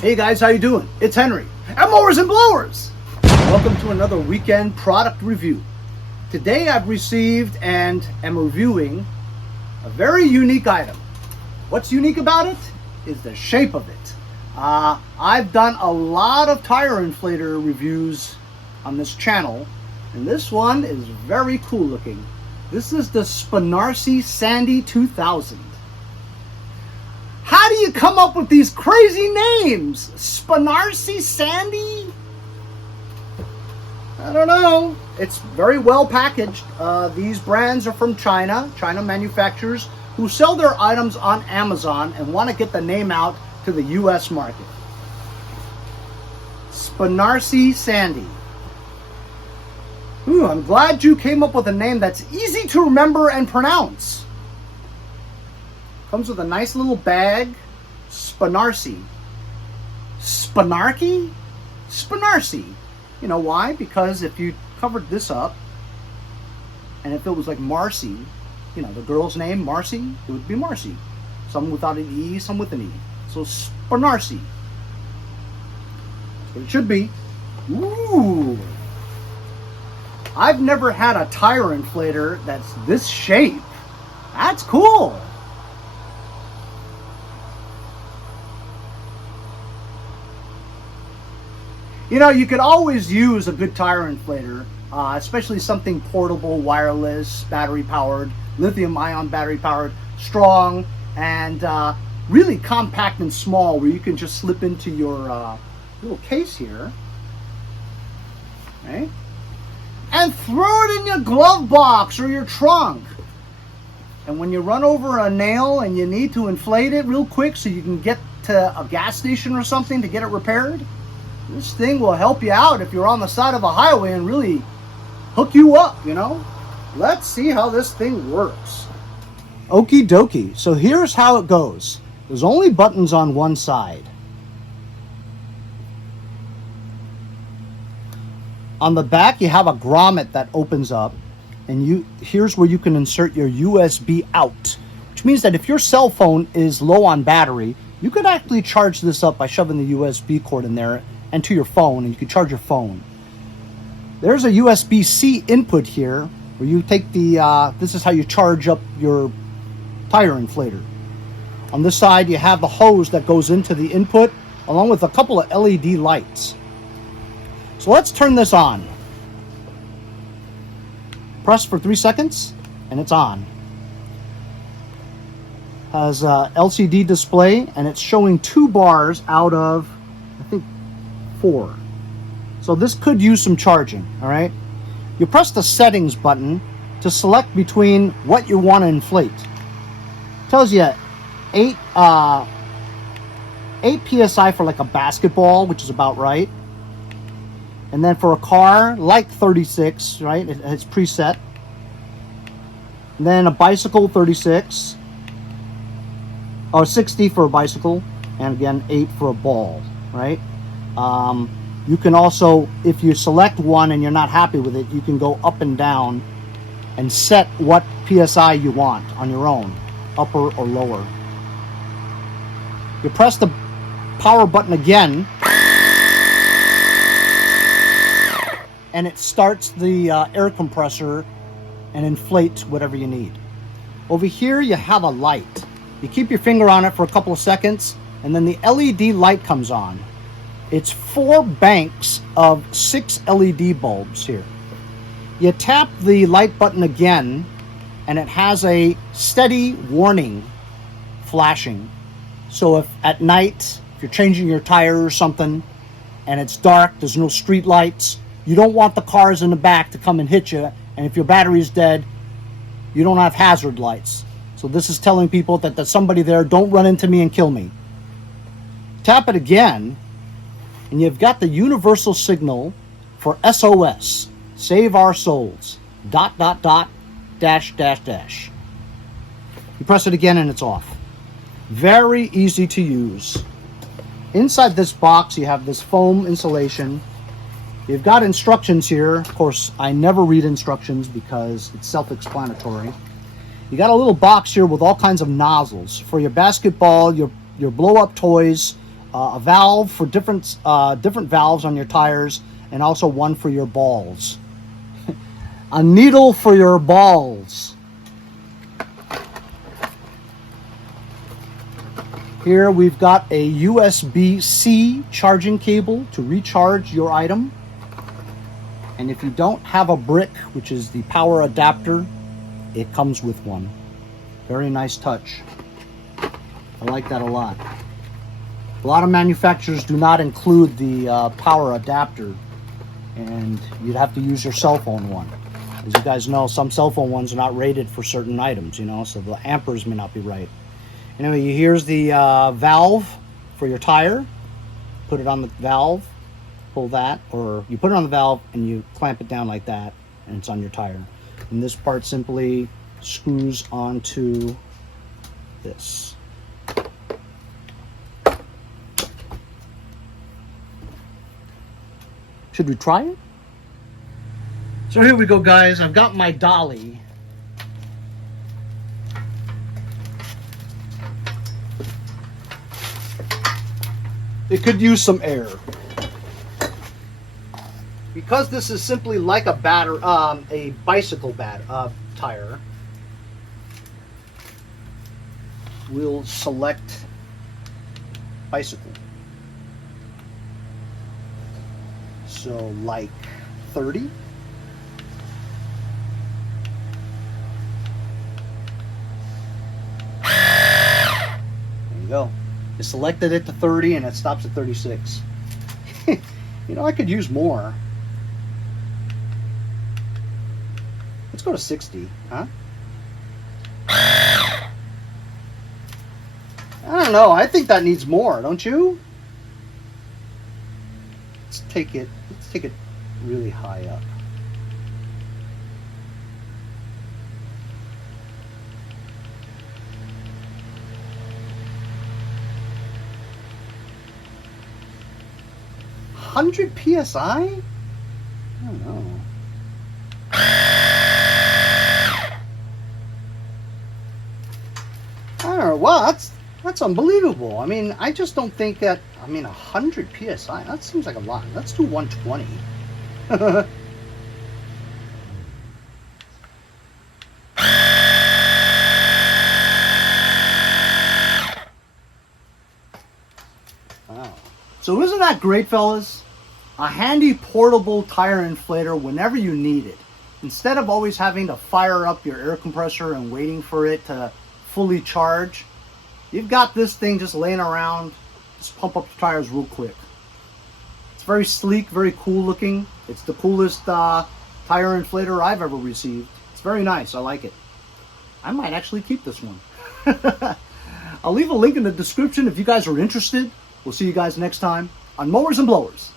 Hey guys, how you doing? It's Henry at Mowers and Blowers. Welcome to another weekend product review. Today I've received and am reviewing a very unique item. What's unique about it is the shape of it. I've done a lot of tire inflator reviews on this channel, and this one is very cool looking. This is the Spanarci Sandy 2000. How do you come up with these crazy names? Spanarci Sandy? I don't know. It's very well packaged. These brands are from China manufacturers who sell their items on Amazon and want to get the name out to the US market. Spanarci Sandy. Ooh, I'm glad you came up with a name that's easy to remember and pronounce. Comes with a nice little bag. Spanarci. Spanarchy? Spanarci. You know why? Because if you covered this up, and if it was like Marcy, you know, the girl's name, Marcy, it would be Marcy. Some without an E, some with an E. So Spanarci. That's what it should be. Ooh. I've never had a tire inflator that's this shape. That's cool. You know, you could always use a good tire inflator, especially something portable, wireless, battery powered, lithium ion battery powered, strong, and really compact and small, where you can just slip into your little case here, right? And throw it in your glove box or your trunk. And when you run over a nail and you need to inflate it real quick so you can get to a gas station or something to get it repaired, this thing will help you out if you're on the side of a highway and really hook you up, you know? Let's see how this thing works. Okie dokie. So here's how it goes. There's only buttons on one side. On the back, you have a grommet that opens up, and here's where you can insert your USB out, which means that if your cell phone is low on battery, you could actually charge this up by shoving the USB cord in there and to your phone, and you can charge your phone. There's a USB-C input here where you take the, this is how you charge up your tire inflator. On this side, you have the hose that goes into the input along with a couple of LED lights. So let's turn this on. Press for 3 seconds and it's on. Has a LCD display and it's showing 2 bars out of, I think, 4. So this could use some charging, all right? You press the settings button to select between what you want to inflate. Tells you 8 PSI for like a basketball, which is about right. And then for a car, like 36, right? It's preset. And then a bicycle, 36. Or 60 for a bicycle. And again, 8 for a ball, right? You can also, if you select one and you're not happy with it, you can go up and down and set what PSI you want on your own, upper or lower. You press the power button again, and it starts the air compressor and inflates whatever you need. Over here, you have a light. You keep your finger on it for a couple of seconds, and then the LED light comes on. It's 4 banks of 6 LED bulbs here. You tap the light button again, and it has a steady warning flashing. So if at night, if you're changing your tire or something, and it's dark, there's no street lights, you don't want the cars in the back to come and hit you, and if your battery's dead, you don't have hazard lights. So this is telling people that there's somebody there, don't run into me and kill me. Tap it again, and you've got the universal signal for SOS, save our souls, ... dash. You press it again and it's off. Very easy to use. Inside this box, you have this foam insulation. You've got instructions here. Of course, I never read instructions because it's self-explanatory. You got a little box here with all kinds of nozzles for your basketball, your blow-up toys, a valve for different valves on your tires, and also one for your balls. A needle for your balls. Here we've got a USB-C charging cable to recharge your item. And if you don't have a brick, which is the power adapter, it comes with one. Very nice touch. I like that a lot. A lot of manufacturers do not include the power adapter, and you'd have to use your cell phone one. As you guys know, some cell phone ones are not rated for certain items, you know, so the amperes may not be right. Anyway, here's the valve for your tire. Put it on the valve, pull that, or you put it on the valve and you clamp it down like that, and it's on your tire. And this part simply screws onto this. Should we try it? So here we go, guys. I've got my dolly. It could use some air. Because this is simply like a bicycle tire, we'll select bicycle. So like 30. There you go. I selected it to 30 and it stops at 36. You know, I could use more. Let's go to 60, huh? I don't know. I think that needs more, don't you? Let's take it really high up. $100 PSI? I don't know. I don't know. Well, that's unbelievable. I mean, I just don't think that. I mean, 100 PSI. That seems like a lot. Let's do 120. Wow. So isn't that great, fellas? A handy portable tire inflator whenever you need it. Instead of always having to fire up your air compressor and waiting for it to fully charge, you've got this thing just laying around. Just pump up the tires real quick. It's very sleek, very cool looking. It's the coolest tire inflator I've ever received. It's very nice. I like it. I might actually keep this one. I'll leave a link in the description if you guys are interested. We'll see you guys next time on Mowers and Blowers.